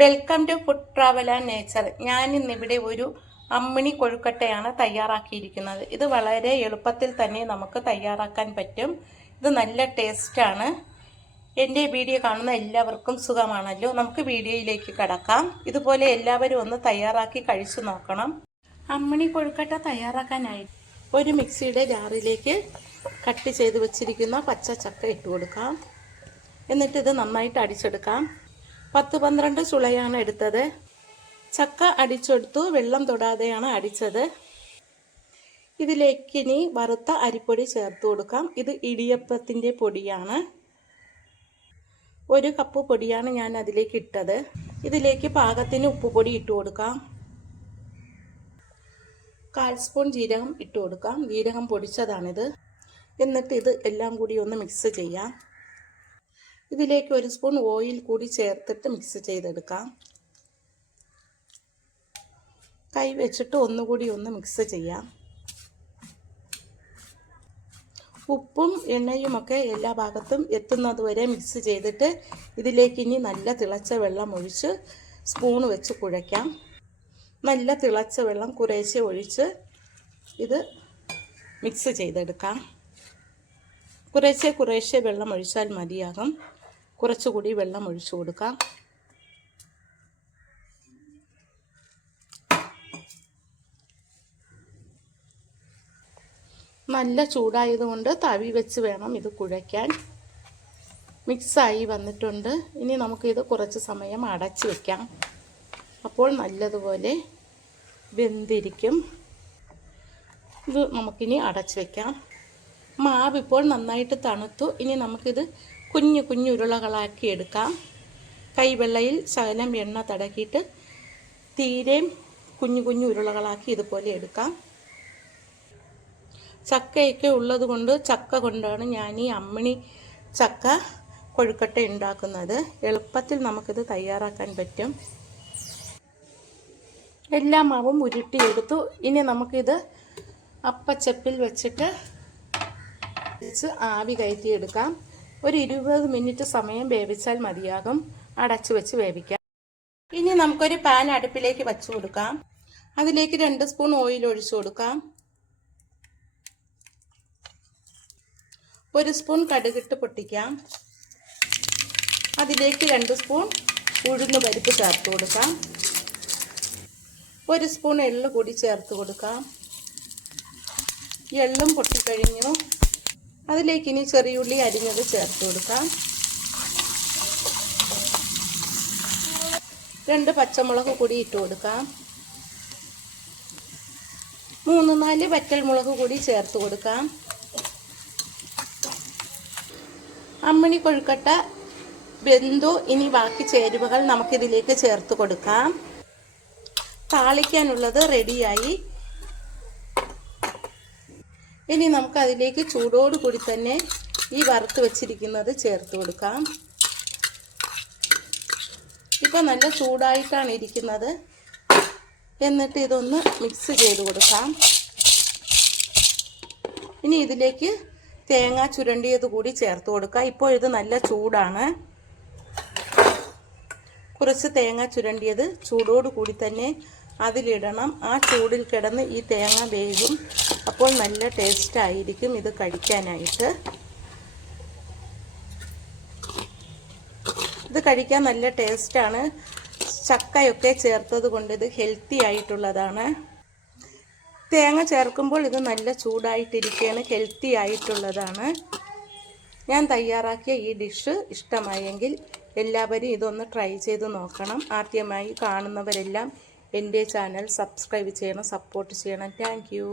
Welcome to food travel and nature. ഞാൻ ഇന്നിവിടെ ഒരു അമ്മിണി കൊഴുക്കട്ടയാണ് തയ്യാറാക്കിയിരിക്കുന്നത്. ഇത് വളരെ എളുപ്പത്തിൽ തന്നെ നമുക്ക് തയ്യാറാക്കാൻ പറ്റും. ഇത് നല്ല ടേസ്റ്റാണ്. എൻ്റെ വീഡിയോ കാണുന്ന എല്ലാവർക്കും സുഖമാണല്ലോ. നമുക്ക് വീഡിയോയിലേക്ക് കടക്കാം. ഇതുപോലെ എല്ലാവരും ഒന്ന് തയ്യാറാക്കി കഴിച്ചു നോക്കണം. അമ്മിണി കൊഴുക്കട്ട തയ്യാറാക്കാനായി ഒരു മിക്സിയുടെ ജാറിലേക്ക് കട്ട് ചെയ്ത് വെച്ചിരിക്കുന്ന പച്ച ചക്ക ഇട്ട് കൊടുക്കാം. എന്നിട്ട് ഇത് നന്നായിട്ട് അടിച്ചെടുക്കാം. 10-12 ചുളയാണ് എടുത്തത്. ചക്ക അടിച്ചെടുത്തു, വെള്ളം തൊടാതെയാണ് അടിച്ചത്. ഇതിലേക്ക് ഇനി വറുത്ത അരിപ്പൊടി ചേർത്ത് കൊടുക്കാം. ഇത് ഇടിയപ്പത്തിൻ്റെ പൊടിയാണ്. 1 കപ്പ് പൊടിയാണ് ഞാൻ അതിലേക്ക് ഇട്ടത്. ഇതിലേക്ക് പാകത്തിന് ഉപ്പുപൊടി ഇട്ട് കൊടുക്കാം. 1/4 സ്പൂൺ ജീരകം ഇട്ട് കൊടുക്കാം. ജീരകം പൊടിച്ചതാണിത്. എന്നിട്ട് ഇത് എല്ലാം കൂടി ഒന്ന് മിക്സ് ചെയ്യാം. ഇതിലേക്ക് 1 സ്പൂൺ ഓയിൽ കൂടി ചേർത്തിട്ട് മിക്സ് ചെയ്തെടുക്കാം. കൈ വെച്ചിട്ട് ഒന്നുകൂടി ഒന്ന് മിക്സ് ചെയ്യാം. ഉപ്പും എണ്ണയുമൊക്കെ എല്ലാ ഭാഗത്തും എത്തുന്നത് വരെ മിക്സ് ചെയ്തിട്ട് ഇതിലേക്ക് ഇനി നല്ല തിളച്ച വെള്ളം ഒഴിച്ച് സ്പൂൺ വെച്ച് കുഴയ്ക്കാം. നല്ല തിളച്ച വെള്ളം കുറേശ്ശെ ഒഴിച്ച് ഇത് മിക്സ് ചെയ്തെടുക്കാം. കുറേശ്ശെ വെള്ളം ഒഴിച്ചാൽ മതിയാകും. കുറച്ചുകൂടി വെള്ളം ഒഴിച്ചു കൊടുക്കാം. നല്ല ചൂടായതുകൊണ്ട് തവി വെച്ച് വേണം ഇത് കുഴയ്ക്കാൻ. മിക്സായി വന്നിട്ടുണ്ട്. ഇനി നമുക്കിത് കുറച്ച് സമയം അടച്ച് വയ്ക്കാം. അപ്പോൾ നല്ലതുപോലെ വെന്തിരിക്കും. ഇത് നമുക്കിനി അടച്ച് വയ്ക്കാം. മാവ് ഇപ്പോൾ നന്നായിട്ട് തണുത്തു. ഇനി നമുക്കിത് കുഞ്ഞു ഉരുളകളാക്കി എടുക്കാം. കൈവെള്ളയിൽ ശകലം എണ്ണ തടക്കിയിട്ട് തീരെ കുഞ്ഞു ഉരുളകളാക്കി ഇതുപോലെ എടുക്കാം. ചക്കയൊക്കെ ഉള്ളത് കൊണ്ട് ചക്ക കൊണ്ടാണ് ഞാൻ ഈ അമ്മിണി ചക്ക കൊഴുക്കട്ട ഉണ്ടാക്കുന്നത്. എളുപ്പത്തിൽ നമുക്കിത് തയ്യാറാക്കാൻ പറ്റും. എല്ലാ മാവും ഉരുട്ടിയെടുത്തു. ഇനി നമുക്കിത് അപ്പച്ചപ്പിൽ വെച്ചിട്ട് ആവി കയറ്റിയെടുക്കാം. ഒരു 20 മിനിറ്റ് സമയം വേവിച്ചാൽ മതിയാകും. അടച്ചു വെച്ച് വേവിക്കാം. ഇനി നമുക്കൊരു പാൻ അടുപ്പിലേക്ക് വച്ചു കൊടുക്കാം. അതിലേക്ക് 2 സ്പൂൺ ഓയിൽ ഒഴിച്ചു കൊടുക്കാം. 1 സ്പൂൺ കടുകിട്ട് പൊട്ടിക്കാം. അതിലേക്ക് 2 സ്പൂൺ ഉഴുന്ന് പരിപ്പ് ചേർത്ത് കൊടുക്കാം. 1 സ്പൂൺ എള്ള് കൂടി ചേർത്ത് കൊടുക്കാം. എള്ളും പൊട്ടിക്കഴിഞ്ഞു. അതിലേക്ക് ഇനി ചെറിയുള്ളി അരിഞ്ഞത് ചേർത്ത് കൊടുക്കാം. 2 പച്ചമുളക് കൂടി ഇട്ട് കൊടുക്കാം. 3-4 വറ്റൽമുളക് കൂടി ചേർത്ത് കൊടുക്കാം. അമ്മിണി കൊഴുക്കട്ട വെന്തു. ഇനി ബാക്കി ചേരുവകൾ നമുക്കിതിലേക്ക് ചേർത്ത് കൊടുക്കാം. താളിക്കാനുള്ളത് റെഡിയായി. ഇനി നമുക്ക് അതിലേക്ക് ചൂടോടുകൂടി തന്നെ ഈ വറുത്ത് വെച്ചിരിക്കുന്നത് ചേർത്ത് കൊടുക്കാം. ഇപ്പോൾ നല്ല ചൂടായിട്ടാണ് ഇരിക്കുന്നത്. എന്നിട്ട് ഇതൊന്ന് മിക്സ് ചെയ്ത് കൊടുക്കാം. ഇനി ഇതിലേക്ക് തേങ്ങ ചുരണ്ടിയത് കൂടി ചേർത്ത് കൊടുക്കാം. ഇപ്പോൾ ഇത് നല്ല ചൂടാണ്. കുറച്ച് തേങ്ങ ചുരണ്ടിയത് ചൂടോടുകൂടി തന്നെ അതിലിടണം. ആ ചൂടിൽ കിടന്ന് ഈ തേങ്ങ വേകും. അപ്പോൾ നല്ല ടേസ്റ്റ് ആയിരിക്കും ഇത് കഴിക്കാനായിട്ട്. ഇത് കഴിക്കാൻ നല്ല ടേസ്റ്റാണ്. ചക്കയൊക്കെ ചേർത്തത് കൊണ്ട് ഇത് ഹെൽത്തി ആയിട്ടുള്ളതാണ്. തേങ്ങ ചേർക്കുമ്പോൾ ഇത് നല്ല ചൂടായിട്ടിരിക്കുകയാണ്. ഹെൽത്തി ആയിട്ടുള്ളതാണ്. ഞാൻ തയ്യാറാക്കിയ ഈ ഡിഷ് ഇഷ്ടമായെങ്കിൽ എല്ലാവരും ഇതൊന്ന് ട്രൈ ചെയ്ത് നോക്കണം. ആദ്യമായി കാണുന്നവരെല്ലാം എൻ്റെ ചാനൽ സബ്സ്ക്രൈബ് ചെയ്യണം, സപ്പോർട്ട് ചെയ്യണം. Thank you.